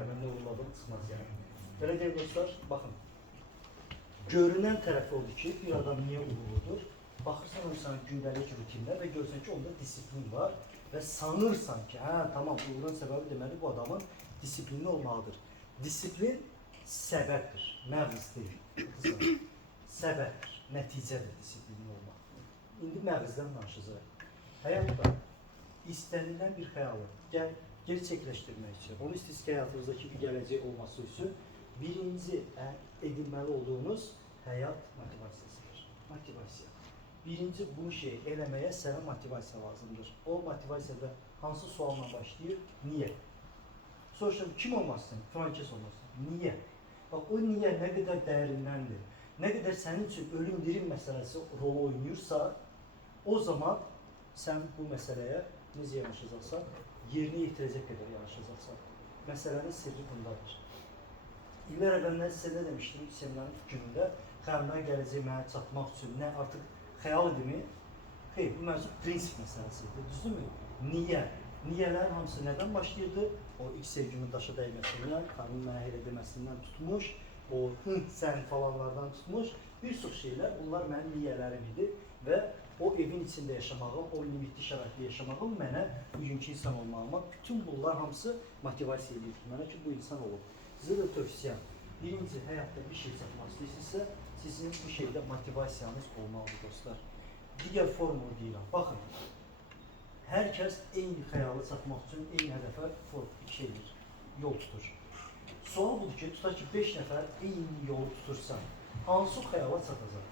hemen ne uğurladım çıxmaz yani. Belə deyək dostlar, baxın. Görünən tərəfi odur ki, bir adam niyə uğurludur? Baxırsan insan gündəlik rutində və görürsən ki, onda disiplin var və sanırsan ki, hə, tamam, uğurun səbəbi deməli bu adamın disiplinli olmalıdır. Disiplin səbəbdir, məğz deyil. Səbəbdir, nəticədir disiplinli olmaq. İndi məğzdən danışacaq. Həyatda istənilən bir xəyalı gerçəkləşdirmək üçün, onu istəyir ki, həyatınızdakı bir gələcək olması üçün birinci edilməli olduğunuz həyat motivasiyasıdır. Motivasiya. Birinci bu şeyi eləməyə sənə motivasiya lazımdır. O motivasiyada hansı sualla başlayır? Niyə? Soruşun, kim olmasın? Frankes olmasın. Niyə? Bax, o niyə nə qədər dərinləndir, nə qədər sənin üçün ölüm-dirim məsələsi rol oynayırsa, o zaman sən bu məsələyə necə yanaşacaqsan, yerinə yetirəcək qədər yanaşacaqsan. Məsələnin sirri bundadır. İllər əvvəllər sizə nə demişdim seminarın günündə? Xəyalına gələcək mənə çatmaq üçün nə artıq xəyal idimi? Xeyr, bu mövzu prinsip məsələsidir, düzdürmü? Niyə? Niyələrin hamısı nədən başlayırdı? O ilk sevgimin daşa dəyməsindən, xanımın mənə elə deməsindən tutmuş, o sən falanlardan tutmuş, bir çox şeylər, bunlar mənim niyələrim idi və o evin içində yaşamağım, o limitli şəraitdə yaşamağım mənə bugünkü insan olmağıma, bütün bunlar hamısı motivasiya edir mənə ki, bu insan olub. Sizə də tövsiyəm, birinci həyatda bir şey çatmaq istəyirsinizsə, sizin bu şeydə motivasiyanız olmalıdır dostlar. Digər formulu deyirəm, baxın, hər kəs eyni xəyalı çatmaq üçün eyni hədəfə yol tutur. Sual budur ki, tutaq ki, 5 nəfər eyni yolu tutursa, hansı xəyala çatacaq?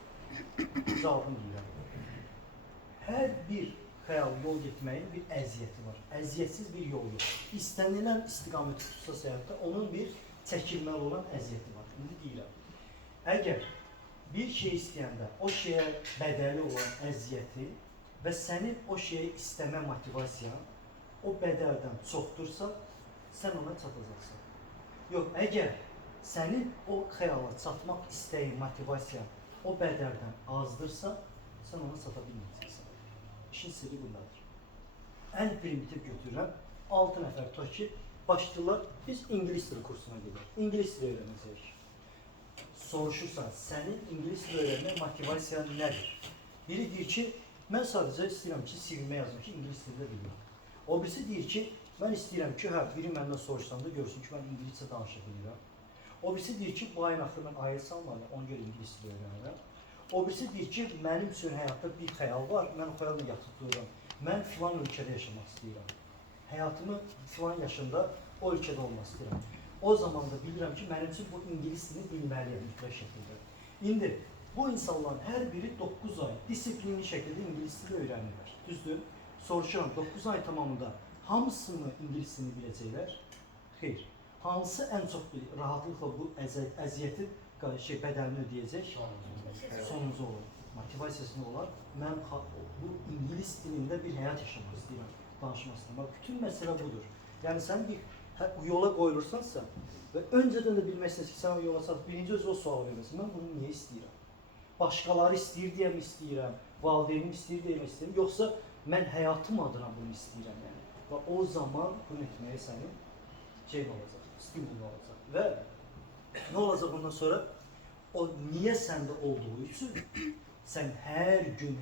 Cavabını deyirəm. Hər bir xəyal yol getməyin bir əziyyəti var. Əziyyətsiz bir yol yox. İstənilən istiqaməti tutsa həyatda, onun bir çəkilməli olan əziyyəti var. İndi deyirəm, əgər bir şey istəyəndə o şeyə bədəli olan əziyyəti və sənin o şeyi istəmə motivasiyan o bədəldən çoxdursa, sən ona çatacaqsan. Yox, əgər sənin o xəyala çatmaq istəyi, motivasiyan o bədəldən azdırsa, sən ona çata bilməyəcəksən. İşin sirri bundadır. Ən primitiv götürürəm, 6 nəfər tutaq ki, başlayırlar, biz ingilis dili kursuna gedir. İngilis dili öyrənəcəyik. Soruşursan, sənin ingilis dili öyrənmək motivasiyan nədir? Biri deyir ki, mən sadəcə istəyirəm ki, CV-mə yazım ki, ingilis dilində bilmirəm. O birisi deyir ki, mən istəyirəm ki, biri məndən soruşsanda görsün ki, mən ingiliscə danışa bilirəm. O birisi deyir ki, bu ayın axırı mən IELTS almalıyım, ona görə ingilis dili öyrənirəm. O birisi deyir ki, mənim üçün həyatda bir xəyal var, mən o xəyalını yatıb dururam. Mən filan ölkədə yaşamaq istəyirəm. Həyatımı filan yaşında o ölkədə olmaq istəyirəm. O zaman da bilirəm ki, mənim üçün bu ingilis dilini bilməliyəm mütləq şəkildə. İndi bu insanların hər biri 9 ay disiplinli şəkildə ingilis dili öyrənirlər. Düzdür? Soruşuram, 9 ay tamamında hamısını ingilis dilini biləcəklər? Xeyr. Hansı ən çox rahatlıqla bu əziyyətin bədəlini ödəyəcək? Sonuncu olur. Motivasiyasını olar. Mən bu ingilis dilində bir həyat yaşamaq istəyirəm, danışmaq istəyirəm. Bütün məsələ budur. Yəni sən bir yola qoyulursansa və öncədən də bilməlisən ki, sən o yola çatıb, birinci özü o sualı verməsin. Mən bunu niyə istəyirəm? Başqaları istəyir deyə mi istəyirəm? Valideynim istəyir deyə mi istəyirəm? Yoxsa mən həyatım adına bunu istəyirəm yəni. Və o zaman bunu etməyə sənin olacaq, stimul olacaq. Və nə olacaq bundan sonra? O niyə səndə olduğu üçün sən hər gün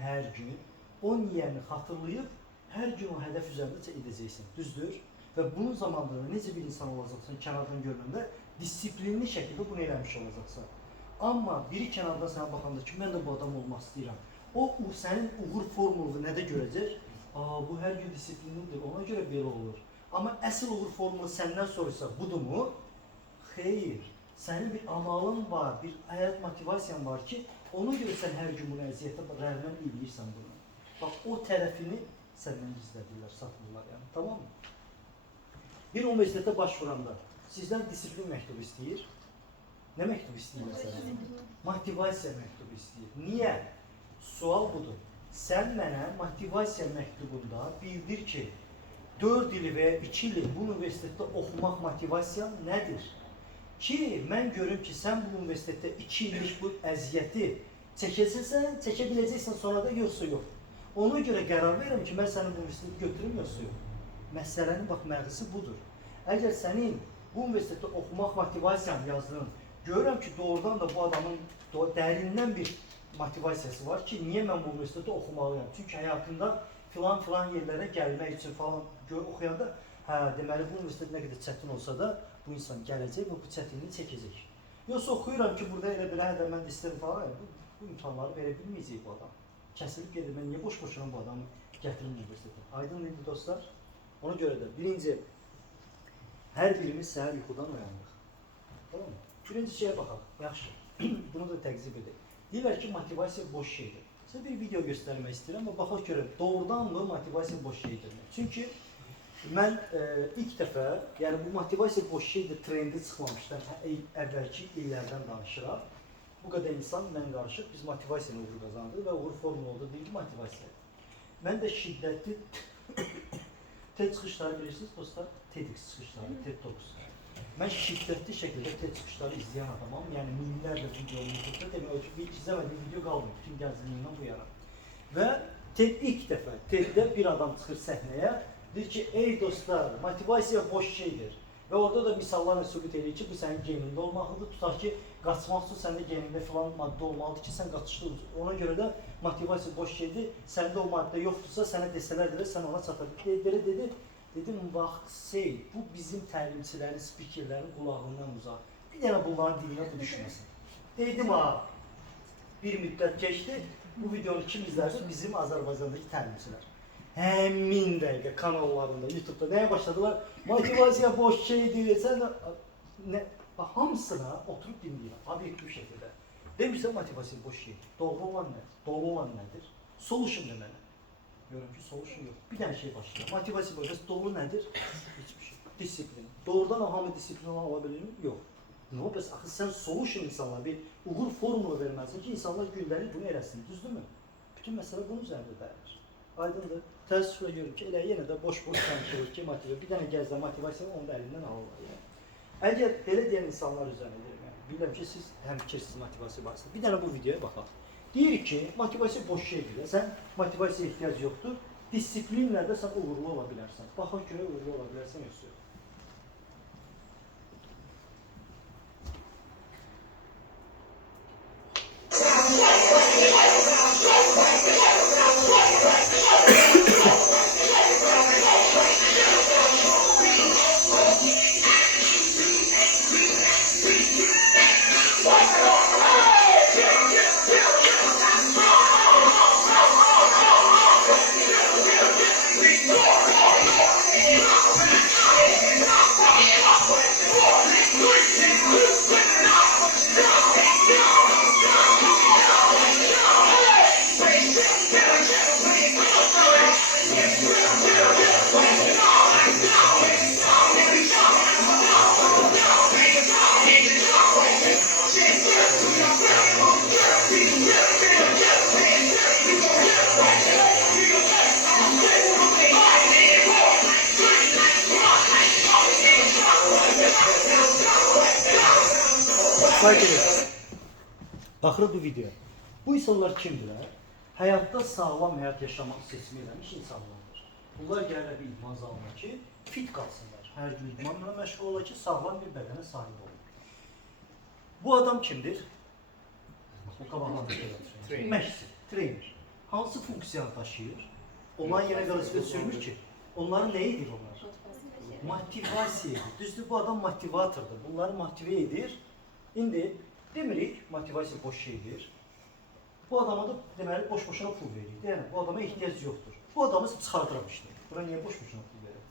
o niyəni xatırlayıb, hər gün o hədəf üzərində edəcəksin, düzdür? Və bunun zamanında necə bir insan olacaqsan kənardan görməndə, disiplinli şəkildə bunu eləmiş olacaqsan. Amma biri kənardan sənə baxanda ki, mən də bu adam olmaq istəyirəm. O sənin uğur formulu nədə görəcək? Bu hər gün disiplinlidir, ona görə belə olur. Amma əsl uğur formulu səndən soruşsa, budurmu? Xeyr. Sənin bir amalın var, bir həyat motivasiyan var ki, ona görə sən hər gün bunu əziyyətə rəğmən eləyirsən bunu. Bax, o tərəfini səndən gizlədirlər, satırlar yəni, tamam mı? Bir universitetə başvuranda sizdən disiplin məktubu istəyir. Nə məktubu istəyir məsələn? Motivasiya məktubu istəyir. Niyə? Sual budur. Sən mənə motivasiya məktubunda bildir ki, 4 ili və ya 2 ili bu universitetdə oxumaq motivasiyan nədir? Ki, mən görüm ki, sən bu universitetdə 2 illik bu əziyyəti çəkəcəksən, çəkə biləcəksən, sonra da yoxsa yox. Ona görə qərar verirəm ki, mən sənin bu universiteti götürüm yoxsa yox. Məsələnin bax, məğzisi budur. Əgər sənin bu universitetdə oxumaq motivasiyam yazdığım, görürəm ki, doğrudan da bu adamın dərindən bir motivasiyası var ki, niyə mən bu universitetdə oxumalıyam? Çünki həyatında filan yerlərə gəlmək üçün falan oxuyanda, hə, deməli bu universitet nə qədər çətin olsa da bu insan gələcək və bu çətinliyi çəkəcək. Yoxsa oxuyuram ki, burada elə belə hə də mən də istəyirəm falan, bu imkanları verə bilməyəcək bu adam. Kəsilib gedir, mən niyə boş-boşuna bu adamı gətirim universitetə? Aydın idi dostlar. Ona görə də birinci, hər birimiz səhər yuxudan oyanırıq. Tamam mı? Birinci şeyə baxaq, yaxşı, bunu da təqzib edək. Deyirlər ki, motivasiya boş şeydir. Sizə bir video göstərmək istəyirəm, amma baxaq görək, doğrudanmı motivasiya boş şeydir? Çünki mən ilk dəfə, yəni bu motivasiya boş şeydir trendi çıxmamışdan əvvəlki illərdən danışıram. Bu qədər insan mən qarışıq, biz motivasiyanı uğur qazandıq və uğur formulu oldu, deyil ki, motivasiya. Mən də şiddətli TED çıxışları bilirsiniz dostlar, TEDx çıxışları, TED Talks. Mən şiddətli şəkildə TED çıxışları izləyən adamam, yəni minlərlə video YouTube'da demək ki, izləmədiyim video qalmır, bütün gəncliyimdən bu yana. Və TED ilk dəfə, TED'də bir adam çıxır səhnəyə, deyir ki, ey dostlar, motivasiya boş şeydir. Və orada da misallarla sübut edir ki, bu sənin genində olmalıdır. Tutaq ki, qaçmaq üçün səndə genində filan maddə olmalıdır ki, sən qaçışda ona görə də motivasiya boş şeydir. Səndə o maddə yoxdursa, sənə desələr də sən ona çatar. Belə dedi, dedim, vaxt bu bizim təlimçilərin, spikerlərin qulağından uzaq. Bir dənə bunların dilinə bu düşməsin. Dedim, bir müddət keçdi, bu videonu kim izlərsə, bizim Azərbaycandakı təlimçilər. Həmin dəqiqə kanallarında, YouTube'da nəyə başladılar? Motivasiya boş şeydir, sən hamısına oturub dinləyirəm, obyektiv şəkildə. Demirsə motivasiya boş şeydir. Doğru olan nədir? Doğru olan nədir? Solution deməli. Görürəm ki, solution yox. Bir dənə şey başlayır. Motivasiya boş şeydir. Doğru nədir? Hiçbir şey. Disiplin. Doğrudan hamı disiplin ala bilir mi? Yox. Nə o, bəs axı sən solution insanlara bir uğur formulu verməlisən ki, insanlar gündəlik bunu eləsin, düzdürmü? Bütün məsələ bunun üzərində dayanır. Aydındır. Təəssüflə görürüm ki, elə yenə də boş-boş danışırıq ki, motivasiya. Bir dənə gəzdə motivasiyanı onu da əlindən alırlar. Yəni. Əgər belə deyən insanlar üzərində deyirəm, yəni, bilirəm ki, siz həmfikirsiniz motivasiya barəsində. Bir dənə bu videoya baxaq. Deyir ki, motivasiya boş şeydir. Sən motivasiyaya ehtiyac yoxdur. Disiplinlə də sən uğurlu ola bilərsən. Baxaq görə uğurlu ola bilərsən, yoxsa yox. Baxırıq bu videoya. Bu insanlar kimdirlər? Həyatda sağlam həyat yaşamaq seçimi eləmiş insanlardır. Bunlar gəlirlər bir idman zalına ki, fit qalsınlar. Hər gün idmanla məşğul olar ki, sağlam bir bədənə sahib olur. Bu adam kimdir? O qabaqlar məşqçi, trener. Hansı funksiyanı daşıyır? Onlar yenə velosiped sürmür ki. Onları nə edir onlar? Motivasiya edir. Düzdür, bu adam motivatordur. Bunları motive edir. İndi demirik, motivasiya boş şeydir. Bu adama da deməli boş-boşuna pul verir. Yəni, bu adama ehtiyac yoxdur. Bu adamı çıxardıram işlə. Bura niyə boş-boşuna pul verir?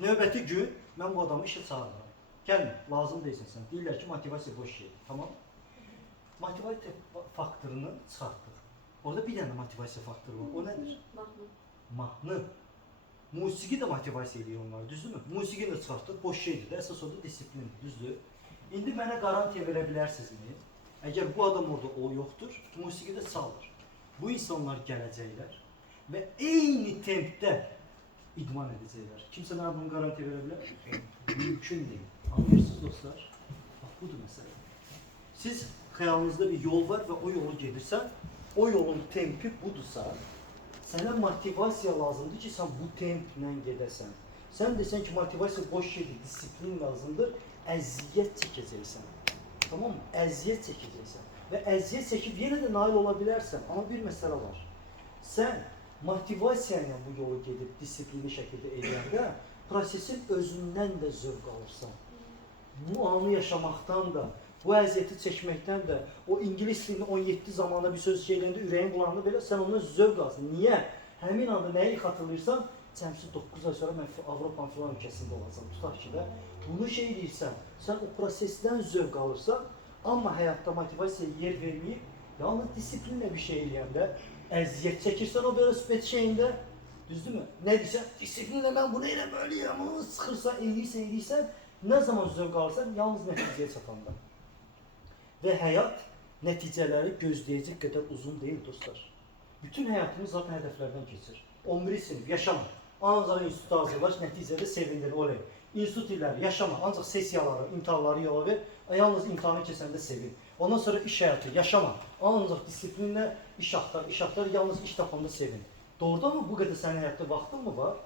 Növbəti gün mən bu adamı işə çağırıram. Gəlmə, lazım deyilsən sən. Deyirlər ki, motivasiya boş şeydir. Tamam. Motivasiya faktorunu çıxartdıq. Orada bir dənə motivasiya faktoru var. O nədir? Mahnı. Musiqi də motivasiya edir onları, düzdürmü? Musiqini də çıxartdıq, boş şeydir də, əsas orada disiplindir, düzdür? İndi mənə qarantiya verə bilərsinizmi? Əgər bu adam orada o yoxdur, musiqi də çalır. Bu insanlar gələcəklər və eyni tempdə idman edəcəklər. Kimsə mənə bunu qarantiya verə bilər? Mümkün deyil. Anlayırsınız dostlar? Bax, budur məsələ. Siz xəyalınızda bir yol var və o yolu gedirsən, o yolun tempi budursa, sənə motivasiya lazımdır ki, sən bu templə gedəsən. Sən desən ki, motivasiya boş şeydir, disiplin lazımdır, əziyyət çəkəcəksən. Tamam mı? Əziyyət çəkəcəksən. Və əziyyət çəkib yenə də nail ola bilərsən. Amma bir məsələ var. Sən motivasiya ilə bu yolu gedib disiplinli şəkildə eləyəndə prosesin özündən də zövq alırsan. Bu anı yaşamaqdan da, bu əziyyəti çəkməkdən də, o ingilis dilini 17 zamanda bir söz şeyləndə ürəyin bulanında belə sən ondan zövq alsın. Niyə? Həmin anda nəyi xatırlayırsan? Cəmsi 9 ay sonra mən Avropanın filan ülkəsində olacam. Tutaq ki də, bunu şey deyirsən, sən o prosesdən zövq alırsan, amma həyatda motivasiyaya yer verməyib, yalnız disiplinlə bir şey eləyəndə, əziyyət çəkirsən o velosiped şeyində, düzdürmü? Nə deyirsən? Disiplinlə mən bunu eləməliyəm, onu sıxırsan, eləyirsən, nə zaman zövq alırsan? Yalnız nəticəyə çatanda. Və həyat nəticələri gözləyəcək qədər uzun deyil, dostlar. Bütün həyatımız zaten hədəflərdən keçir. 11 sinif, yaşama. Ancaq instituta hazırlaş, nəticədə sevindir, olay. İnstitut illəri, yaşama. Ancaq sesiyaları, imtahanları yola ver. Yalnız imtahanı keçəndə sevin. Ondan sonra iş həyatı, yaşama. Ancaq disiplinlə iş axtar, yalnız iş tapanda sevin. Doğrudan mı bu qədər sənin həyatda vaxtın mı var?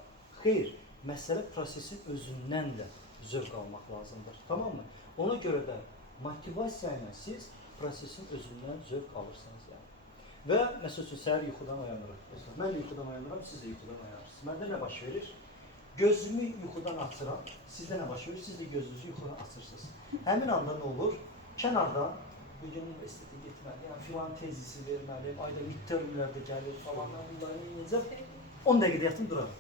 Xeyr. Məsələ prosesin özündən də zövq almaq lazımdır. Tamam mı? Ona görə də motivasiya ilə siz prosesin özündən zövq alırsınız yəni. Və məsəl üçün səhər yuxudan oyanırıq. Mən də yuxudan oyanıram, siz də yuxudan oyanırsınız. Məndə nə baş verir? Gözümü yuxudan açıram, sizdə nə baş verir? Siz də gözünüzü yuxudan açırsınız. Həmin anda nə olur? Kənardan bugün estetik etməli, yəni filan tezisi verməliyim, ayda midtermlər də gəlir falan, bunları yiyəcəm. 10 dəqiqədə yatım duram.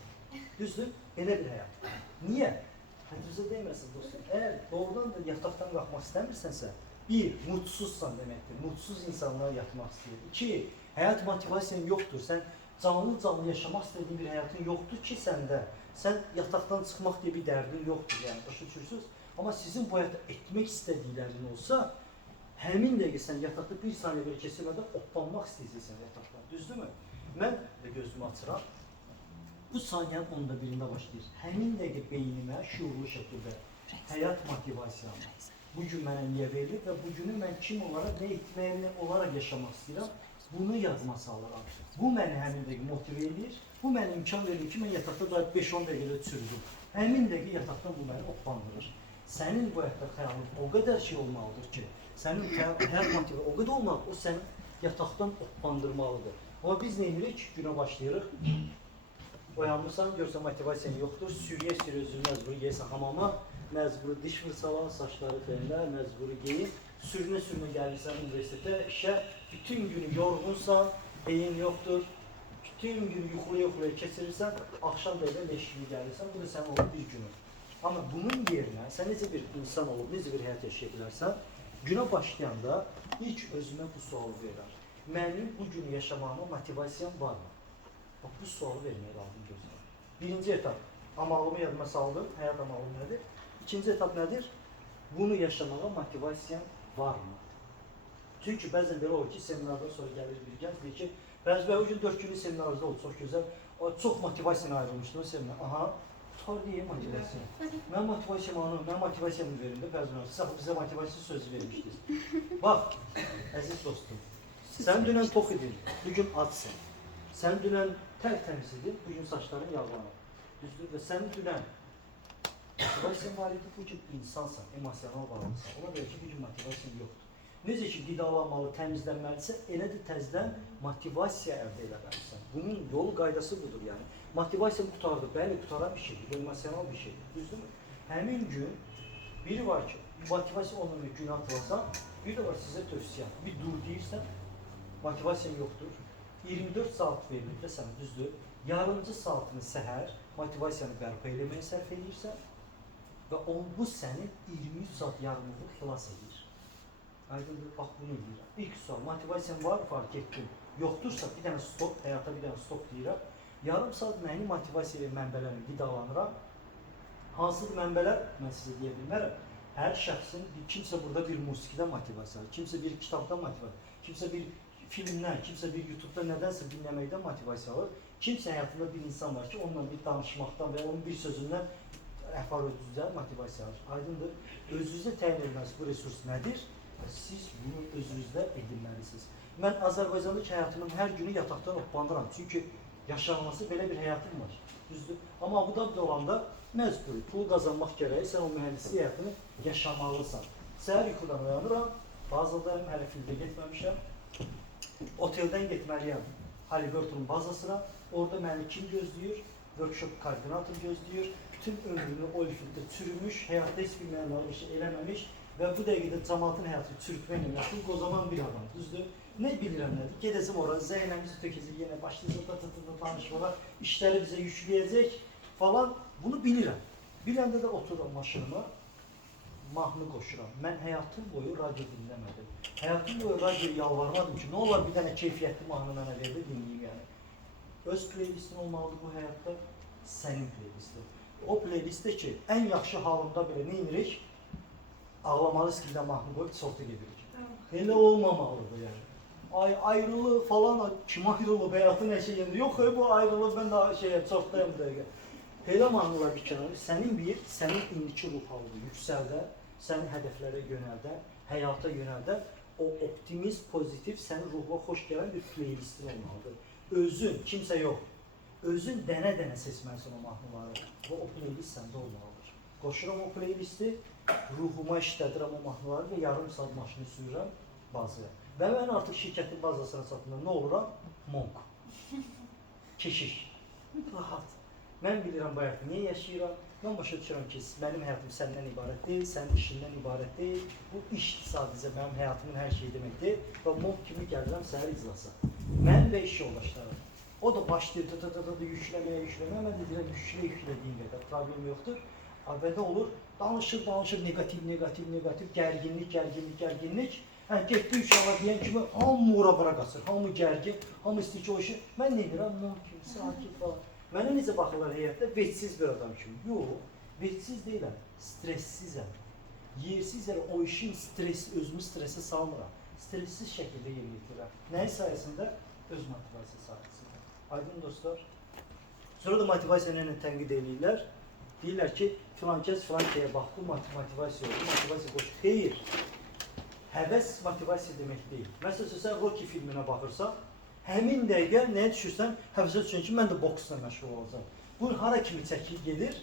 Düzdür? Elə bir həyat. Niyə? Hədinizə deyməsin dostum. Əgər doğrudan da yataqdan qalxmaq istəmirsənsə, bir, mutsuzsan deməkdir. Mutsuz insanlar yatmaq istəyir. İki, həyat motivasiyan yoxdur. Sən canlı yaşamaq istədiyin bir həyatın yoxdur ki səndə. Sən yataqdan çıxmaq deyə bir dərdin yoxdur, yəni başa düşürsünüz. Amma sizin bu həyatda etmək istədiklərin olsa, həmin dəqiqə sən yataqda bir saniyə belə keçirmədən oplanmaq istəyəcəksən yataqdan. Düzdürmü? Mən də gözümü açıram. Bu saniyənin 11-də başlayır. Həmin dəqiqə beynimə şuurlu şəkildə həyat motivasiyamı bugün mənə niyə verilir və bugünü mən kim olaraq, nə etməyimlə olaraq yaşamaq istəyirəm, bunu yazma salıram. Bu məni həmin dəqiqə motive edir, bu mənə imkan verir ki, mən yataqda da 5-10 dəqiqədə çürüdüm. Həmin dəqiqə yataqdan bu məni oplandırır. Sənin bu həyatda xəyalın o qədər şey olmalıdır ki, sənin həyat motive o qədər olmalıdır, o səni yataqdan oplandırmalıdır. Amma biz nə edirik? Günə başlayırıq. Oyanmışsan, görsən motivasiyan yoxdur, sürüyə özünü məcburi yeyəsən hamama, məcburi diş fırçala, saçları fərlə, məcburi geyin, sürünə gəlirsən universitetə, işə, bütün günü yorğunsan, beyin yoxdur, bütün günü yuxuluya keçirirsən, axşam da leş kimi gəlirsən, bu da sənin olub bir günün. Amma bunun yerinə, sən necə bir insan olub, necə bir həyat yaşaya bilərsən, günə başlayanda ilk özümə bu sualı verir. Mənim bu günü yaşamağıma motivasiyam varmı? Bax, bu sualı verməyə lazım gözləyir. Birinci etap, amalımı yadıma saldım, həyat amalım nədir? İkinci etap nədir? Bunu yaşamağa motivasiyan varmı? Çünki bəzən belə olur ki, seminardan sonra gəlir bir gənc, deyir ki, bəzi o gün 4 günlük seminarımızda oldu, çox gözəl, çox motivasiyan ayrılmışdı o seminar. Aha, tutar deyir motivasiyan. Mən motivasiyamı verim də bəzən olur. Siz bizə motivasiya sözü vermişdiniz. Bax, əziz dostum, sən dünən tox idin, bugün açsın. Sən dünən tərtəmiz idin, bugün saçların yağlanır. Düzdür və sən dünən motivasiyan var idi, bugün insansan, emosional varlıqsan. Ona görə ki, bugün motivasiyan yoxdur. Necə ki, qidalanmalı, təmizlənməlisə, elə də təzdən motivasiya əldə eləməlisən. Bunun yol qaydası budur, yəni. Motivasiya qutardı, bəli, qutaran bir şeydir, emosional bir şeydir, düzdürmü? Həmin gün biri var ki, motivasiya olmayan günə atılasan, bir də var sizə tövsiyəm. Bir dur deyirsən, motivasiyan yoxdur. 24 saat verilir də sənə, düzdür. Yarımcı saatını səhər motivasiyanı bərpa eləməyə sərf edirsən və bu sənin 23 saat yarımlığı xilas edir. Aydındır, bax bunu deyirəm. İlk sual, motivasiyan var, fark etdim. Yoxdursa bir dənə stop, həyata bir dənə stop deyirəm. Yarım saat məni motivasiya mənbələrlə qidalanıram. Hansıdır mənbələr? Mən sizə deyə bilmərəm. Hər şəxsin, kimsə burada bir musiqidən motivasiyalı, kimsə bir kitabdan motivasiyalı, kimsə bir filmdən, kimsə bir YouTube'da nədənsə dinləməkdən motivasiyalı, kimsə həyatında bir insan var ki, onunla bir danışmaqdan və onun bir sözündən əfar-ödüzdən motivasiyalı. Aydındır, özünüzdə təyin edilməsi bu resurs nədir? Siz bunu özünüzdə edinməlisiniz. Mən Azərbaycandakı həyatımın hər günü yataqdan oplandıram. Çünki yaşanması belə bir həyatım var. Düzdür? Amma Abu Dhabidə olanda məcburi pul qazanmaq gərəyi sən o mühəndislik həyatını yaşamalısan. Səhər yuxudan uyanıram, bazadayım, hələ fildə getməmişəm. Oteldən getməliyəm Halliburton bazasına. Orada məni kim gözləyir? Workshop koordinator gözləyir. Bütün ömrünü oil fildə çürümüş, həyatda heç bir mənalı bir şey eləməmiş və bu dəqiqədə cəmaatın həyatını çürütməklə məşğul qocaman bir adam. Düzdür? Ne bilirəm nədir? Gedəcəm ora, zəynəmizi tökəcək, yenə başlayacaq da tanışmalar, işləri bizə yükləyəcək falan. Bunu bilirəm. Biləndə də otururam maşınıma, mahnı qoşuram. Mən həyatım boyu radyo dinləmədim. Həyatım boyu radyo yalvarmadım ki, nə olar bir dənə keyfiyyətli mahnı mənə verdi, dinləyim yəni. Öz playlistin olmalıdır bu həyatda, sənin playlistin. O playlistdə ki, ən yaxşı halımda belə nə edirik? Ağlamalı skildə mahnı qoyub sorta gedirik. Elə olmamalıdır yəni. Ay ayrılı falan, kim ayrılıb, həyatın hər şeyində. Yox, bu ayrılıb, mən daha çoxdayım bir dəqiqə. Elə mahnılar bir kənarı, sənin indiki ruh halını yüksəldə, səni hədəflərə yönəldə, həyata yönəldə, o optimist, pozitiv, sənin ruhuna xoş gələn bir playlistin olmalıdır. Özün, kimsə yox, özün dənə-dənə seçməlisən o mahnıları və o playlist səndə olmalıdır. Qoşuram o playlisti, ruhuma işlədirəm o mahnıları və yarım saat maşını sürürəm bazaya. Və mən artıq şirkətin bazasına çatında nə oluram? Monk. Keşiş. Rahat. Mən bilirəm bu həyatı niyə yaşayıram. Mən başa düşürəm ki, mənim həyatım səndən ibarət deyil, sənin işindən ibarət deyil. Bu iş sadəcə mənim həyatımın hər şeyi deməkdir. Və monk kimi gəlirəm səhər iclasa. Mən və iş yoldaşlarım. O da başlayır yükləməyə. Mən də deyirəm, yüklədiyim qədər problem yoxdur. Və nə olur? Danışır, negativ, gərginlik. Getdi uşaqlar deyən kimi hamı ora-bura qaçır, hamı gərgin, hamı istəyir ki o işi. Mən nə edirəm? Monk, sakit falan. Mənə necə baxırlar həyatda? Vetsiz bir adam kimi. Yox, vetsiz deyiləm, stressizəm. Yersiz o işin özümü stresə salmıram. Stressiz şəkildə yerinə yetirirəm. Nəyin sayəsində? Öz motivasiya sayəsində. Aydın dostlar. Sonra da motivasiya ilə tənqid edirlər. Deyirlər ki, filan kəs filan şeyə baxdı, motivasiya oldu, motivasiya qoşu. Xeyr. Həvəs motivasiya demək deyil. Məsələn, sən Rocky filminə baxırsan, həmin dəqiqə nəyə düşürsən, həvəsə düşürsən ki, mən də boksla məşğul olacağam. Bu hara kimi çəkil gedir?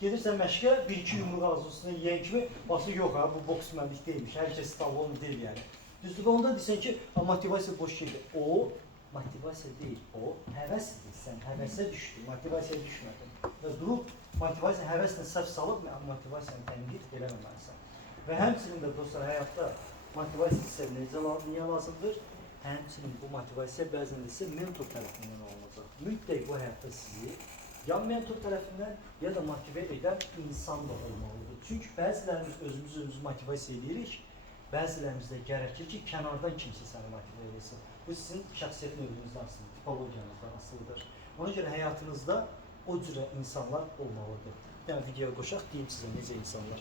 Gedirsən məşqə, bir-iki yumruq ağzısını yiyən kimi, basın yox ha, bu boks mənlik deyilmiş, hər kəs Stallone deyil yəni. Düzdür, və onda deyirsən ki, motivasiya boş şeydir. O, motivasiya deyil, o həvəsdir. Sən həvəsə düşdün, motivasiyaya düşmədin. Və durub, motivasiya həvəslə səhv salıb, motivasiyanı tənqid eləməməlisən. Və həmçinin də dostlar, həyatda motivasiya sizə niyə lazımdır? Həmçinin bu motivasiya bəzən isə mentor tərəfindən alınacaq. Mütləq bu həyatda sizi ya mentor tərəfindən, ya da motivə edən insan da olmalıdır. Çünki bəzilərimiz özümüzü motivasiya edirik, bəzilərimizdə gərəkir ki, kənardan kimsə səni motivə edesin. Bu sizin şəxsiyyət növünüzdən asılıdır, tipologiyanızdan asılıdır. Ona görə həyatınızda o cürə insanlar olmalıdır. Yəni videoya qoşaq, deyim sizə necə insanlar.